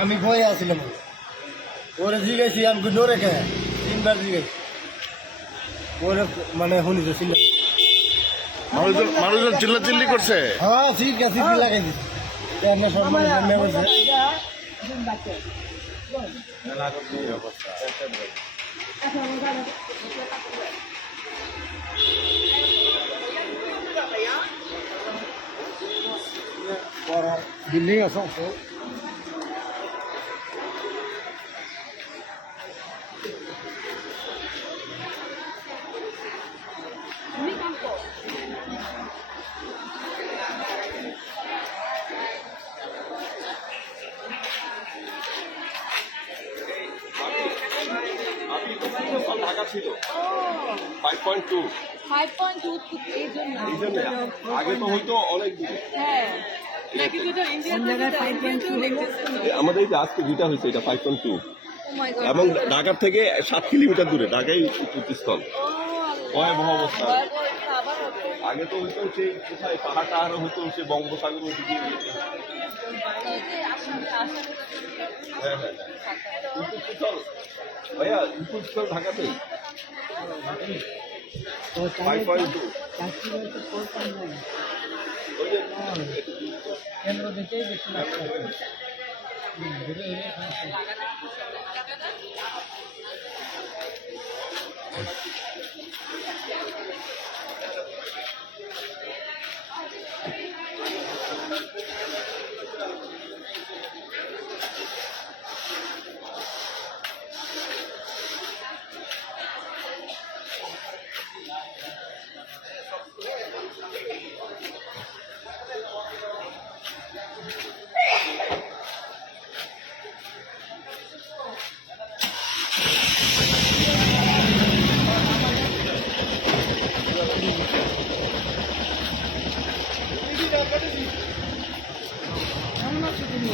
আমি ভয়ে আসছিলাম ওরে জিজ্ঞাসি আমি ডোরে কে? তিনবার জিজ্ঞাসি ওরে মানে শুনি তো চিল্লা। মানুষজন মানুষজন চিল্লা চিল্লি করছে? হ্যাঁ ঠিক আছে লাগাই দিছি। মানে বিল্ডিং আছে ঢাকা ছিল? Five point two five point two এই জন্য। এই জন্য? আগে তো হয়তো অনেক দূরে। হ্যাঁ। আমাদের এই যে আজকে যেটা হয়েছে এটা five point two oh my God এবং ঢাকার থেকে সাত কিলোমিটার দূরে ঢাকাই উৎপত্তিস্থল ভয়াবহ অবস্থা। আগে তো হয়তো সেই কোথায় পাহাড় টাহাড় হয়তো সে আসামে আসামে হ্যাঁ হ্যাঁ। উৎপত্তিস্থল ভাইয়া উৎপত্তিস্থল ঢাকাতেই ফাইভ পয়েন্ট টু ওই যে কেন্দ্র থেকেই বেশি লাগছে। কেমন আছো তুমি